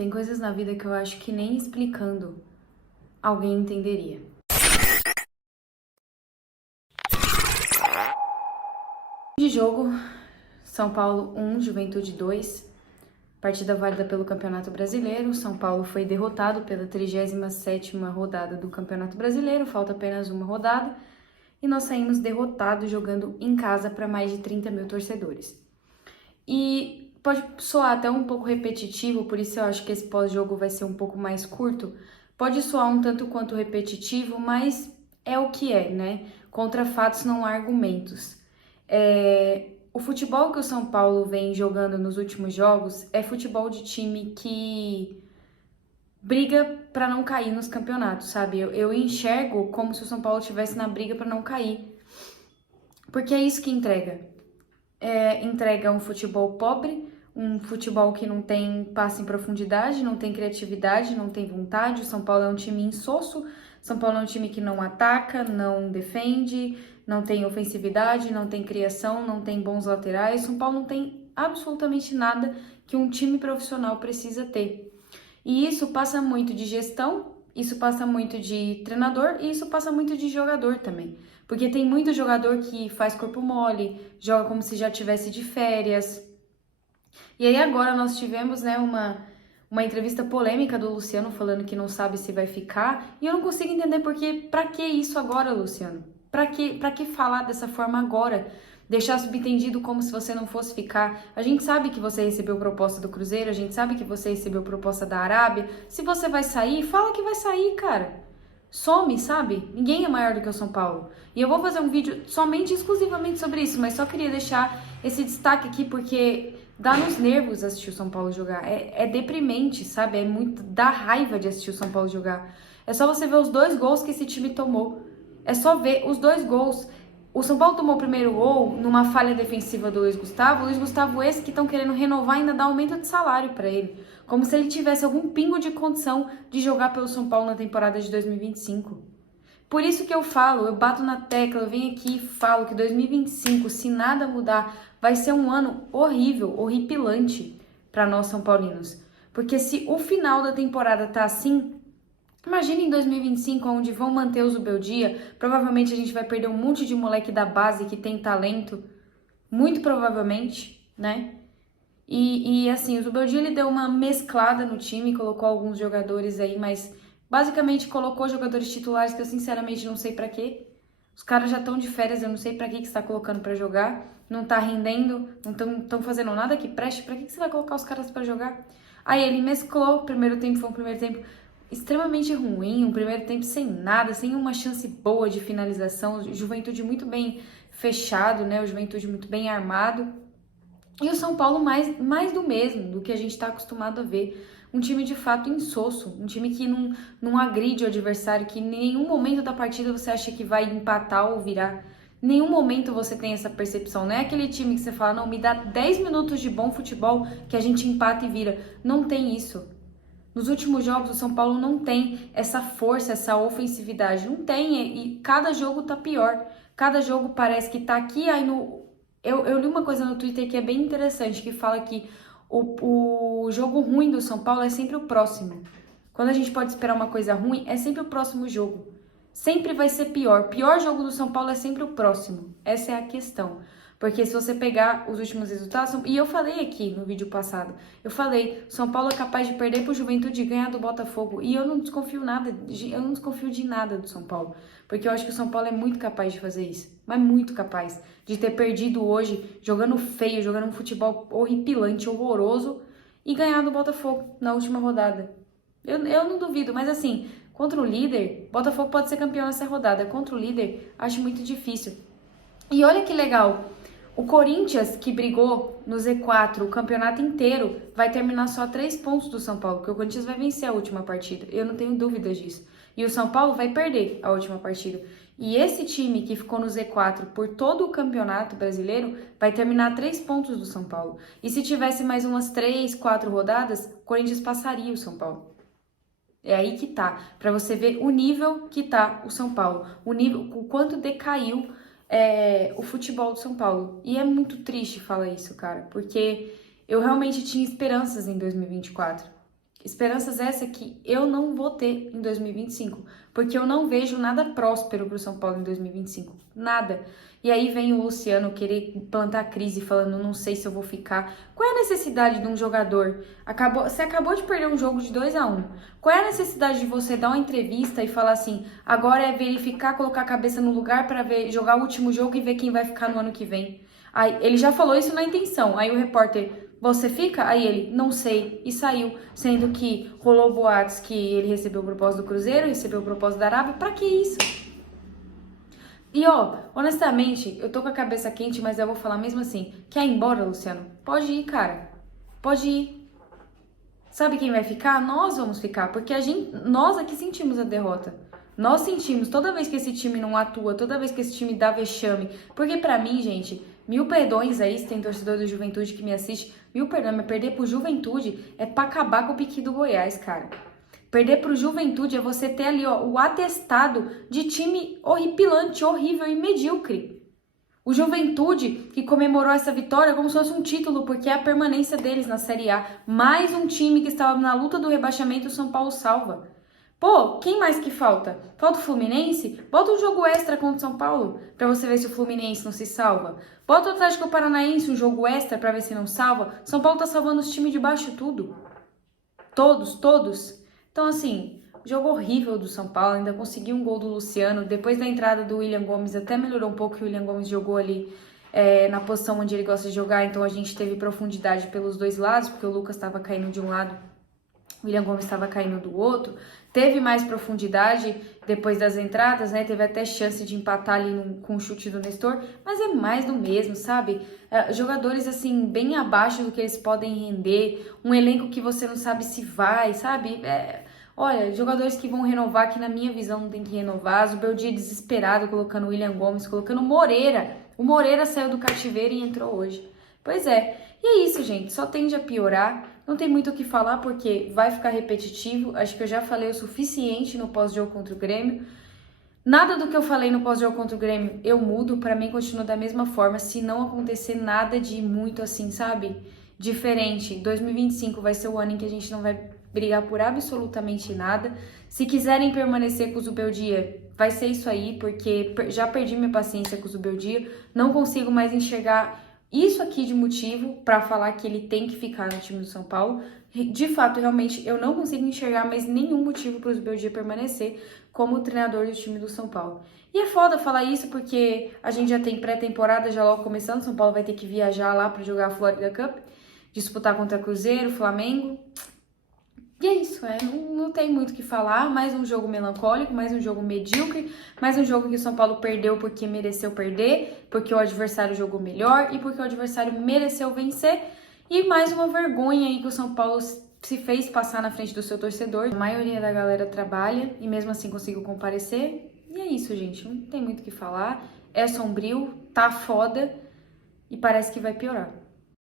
Tem coisas na vida que eu acho que nem explicando alguém entenderia. De jogo, São Paulo 1, Juventude 2. Partida válida pelo Campeonato Brasileiro. São Paulo foi derrotado pela 37ª rodada do Campeonato Brasileiro. Falta apenas uma rodada. E nós saímos derrotados jogando em casa para mais de 30 mil torcedores. E pode soar até um pouco repetitivo, por isso eu acho que esse pós-jogo vai ser um pouco mais curto. Pode soar um tanto quanto repetitivo, mas é o que é, né? Contra fatos não há argumentos. O futebol que o São Paulo vem jogando nos últimos jogos é futebol de time que briga para não cair nos campeonatos, sabe? Eu enxergo como se o São Paulo estivesse na briga para não cair, porque é isso que entrega. Entrega um futebol pobre, um futebol que não tem passe em profundidade, não tem criatividade, não tem vontade. O São Paulo é um time insosso, São Paulo é um time que não ataca, não defende, não tem ofensividade, não tem criação, não tem bons laterais. São Paulo não tem absolutamente nada que um time profissional precisa ter. E isso passa muito de gestão, isso passa muito de treinador e isso passa muito de jogador também. Porque tem muito jogador que faz corpo mole, joga como se já tivesse de férias. E aí agora nós tivemos, né, uma entrevista polêmica do Luciano falando que não sabe se vai ficar. E eu não consigo entender porque, pra que isso agora, Luciano? Pra que falar dessa forma agora? Deixar subentendido como se você não fosse ficar. A gente sabe que você recebeu proposta do Cruzeiro, a gente sabe que você recebeu proposta da Arábia. Se você vai sair, fala que vai sair, cara. Some, sabe? Ninguém é maior do que o São Paulo. E eu vou fazer um vídeo somente, exclusivamente sobre isso, mas só queria deixar esse destaque aqui porque dá nos nervos assistir o São Paulo jogar. É deprimente, sabe? É muito, dá raiva de assistir o São Paulo jogar. É só você ver os 2 gols que esse time tomou. É só ver os 2 gols. O São Paulo tomou o primeiro gol numa falha defensiva do Luiz Gustavo. O Luiz Gustavo, esse que estão querendo renovar, ainda dá aumento de salário para ele. Como se ele tivesse algum pingo de condição de jogar pelo São Paulo na temporada de 2025. Por isso que eu falo, eu bato na tecla, eu venho aqui e falo que 2025, se nada mudar, vai ser um ano horrível, horripilante para nós São Paulinos. Porque se o final da temporada tá assim, imagina em 2025, onde vão manter o Zubeldia, provavelmente a gente vai perder um monte de moleque da base que tem talento, muito provavelmente, né? E assim, o Zubeldia ele deu uma mesclada no time, colocou alguns jogadores aí, mas basicamente colocou jogadores titulares que eu sinceramente não sei pra quê. Os caras já estão de férias, eu não sei pra que você tá colocando pra jogar, não tá rendendo, não estão fazendo nada que preste, pra que você vai colocar os caras pra jogar? Aí ele mesclou, o primeiro tempo foi um primeiro tempo extremamente ruim, um primeiro tempo sem nada, sem uma chance boa de finalização, o Juventude muito bem fechado, né? O Juventude muito bem armado. E o São Paulo mais do mesmo, do que a gente está acostumado a ver. Um time de fato insosso, um time que não agride o adversário, que em nenhum momento da partida você acha que vai empatar ou virar. Em nenhum momento você tem essa percepção. Não é aquele time que você fala, não, me dá 10 minutos de bom futebol que a gente empata e vira. Não tem isso. Nos últimos jogos, o São Paulo não tem essa força, essa ofensividade. Não tem, e cada jogo tá pior. Cada jogo parece que tá aqui, aí no... Eu li uma coisa no Twitter que é bem interessante, que fala que o jogo ruim do São Paulo é sempre o próximo. Quando a gente pode esperar uma coisa ruim, é sempre o próximo jogo. Sempre vai ser pior. Pior jogo do São Paulo é sempre o próximo. Essa é a questão. Porque se você pegar os últimos resultados... E eu falei aqui no vídeo passado. Eu falei, São Paulo é capaz de perder pro Juventude e ganhar do Botafogo. E eu não desconfio de nada do São Paulo. Porque eu acho que o São Paulo é muito capaz de fazer isso. Mas muito capaz. De ter perdido hoje, jogando feio, jogando um futebol horripilante, horroroso. E ganhar do Botafogo na última rodada. Eu não duvido, mas assim... Contra o líder, Botafogo pode ser campeão nessa rodada. Contra o líder, acho muito difícil. E olha que legal, o Corinthians, que brigou no Z4 o campeonato inteiro, vai terminar só a 3 pontos do São Paulo, porque o Corinthians vai vencer a última partida. Eu não tenho dúvidas disso. E o São Paulo vai perder a última partida. E esse time que ficou no Z4 por todo o campeonato brasileiro vai terminar a 3 pontos do São Paulo. E se tivesse mais umas 3, 4 rodadas, o Corinthians passaria o São Paulo. É aí que tá, para você ver o nível que tá o São Paulo, o quanto decaiu o futebol do São Paulo. E é muito triste falar isso, cara, porque eu realmente tinha esperanças em 2024. Esperanças essa que eu não vou ter em 2025, porque eu não vejo nada próspero pro São Paulo em 2025, nada. E aí vem o Luciano querer plantar crise, falando, não sei se eu vou ficar. Qual é a necessidade de um jogador? Você acabou de perder um jogo de 2-1. Qual é a necessidade de você dar uma entrevista e falar assim, agora é verificar, colocar a cabeça no lugar para ver, jogar o último jogo e ver quem vai ficar no ano que vem? Aí, ele já falou isso na intenção. Aí o repórter, você fica? Aí ele, não sei, e saiu. Sendo que rolou boatos que ele recebeu o propósito do Cruzeiro, recebeu o propósito da Arábia. Pra que isso? E ó, honestamente, eu tô com a cabeça quente, mas eu vou falar mesmo assim. Quer ir embora, Luciano? Pode ir, cara. Pode ir. Sabe quem vai ficar? Nós vamos ficar, porque nós aqui sentimos a derrota. Nós sentimos toda vez que esse time não atua, toda vez que esse time dá vexame. Porque pra mim, gente, mil perdões aí, se tem torcedor do Juventude que me assiste, mil perdões, mas perder pro Juventude é pra acabar com o pique do Goiás, cara. Perder pro Juventude é você ter ali, ó, o atestado de time horripilante, horrível e medíocre. O Juventude, que comemorou essa vitória como se fosse um título, porque é a permanência deles na Série A. Mais um time que estava na luta do rebaixamento, o São Paulo salva. Pô, quem mais que falta? Falta o Fluminense? Bota um jogo extra contra o São Paulo, pra você ver se o Fluminense não se salva. Bota o Atlético Paranaense, um jogo extra pra ver se não salva. São Paulo tá salvando os times de baixo tudo. Todos. Então, assim, jogo horrível do São Paulo, ainda conseguiu um gol do Luciano. Depois da entrada do William Gomes, até melhorou um pouco, que o William Gomes jogou ali na posição onde ele gosta de jogar. Então, a gente teve profundidade pelos dois lados, porque o Lucas estava caindo de um lado, o William Gomes estava caindo do outro. Teve mais profundidade depois das entradas, né? Teve até chance de empatar ali com o chute do Nestor, mas é mais do mesmo, sabe? Jogadores, assim, bem abaixo do que eles podem render, um elenco que você não sabe se vai, sabe? Olha, jogadores que vão renovar, que na minha visão não tem que renovar. Zubeldia desesperado, colocando o William Gomes, colocando o Moreira. O Moreira saiu do cativeiro e entrou hoje. Pois é. E é isso, gente. Só tende a piorar. Não tem muito o que falar porque vai ficar repetitivo. Acho que eu já falei o suficiente no pós-jogo contra o Grêmio. Nada do que eu falei no pós-jogo contra o Grêmio eu mudo. Pra mim continua da mesma forma. Se não acontecer nada de muito assim, sabe? Diferente. 2025 vai ser o ano em que a gente não vai brigar por absolutamente nada. Se quiserem permanecer com o Zubeldia, vai ser isso aí, porque já perdi minha paciência com o Zubeldia. Não consigo mais enxergar isso aqui de motivo para falar que ele tem que ficar no time do São Paulo. De fato, realmente, eu não consigo enxergar mais nenhum motivo para o Zubeldia permanecer como treinador do time do São Paulo. E é foda falar isso porque a gente já tem pré-temporada já logo começando. São Paulo vai ter que viajar lá para jogar a Florida Cup, disputar contra Cruzeiro, Flamengo. E é isso, não tem muito o que falar. Mais um jogo melancólico, mais um jogo medíocre, mais um jogo que o São Paulo perdeu porque mereceu perder, porque o adversário jogou melhor e porque o adversário mereceu vencer. E mais uma vergonha aí que o São Paulo se fez passar na frente do seu torcedor. A maioria da galera trabalha e mesmo assim conseguiu comparecer. E é isso, gente, não tem muito o que falar. É sombrio, tá foda e parece que vai piorar.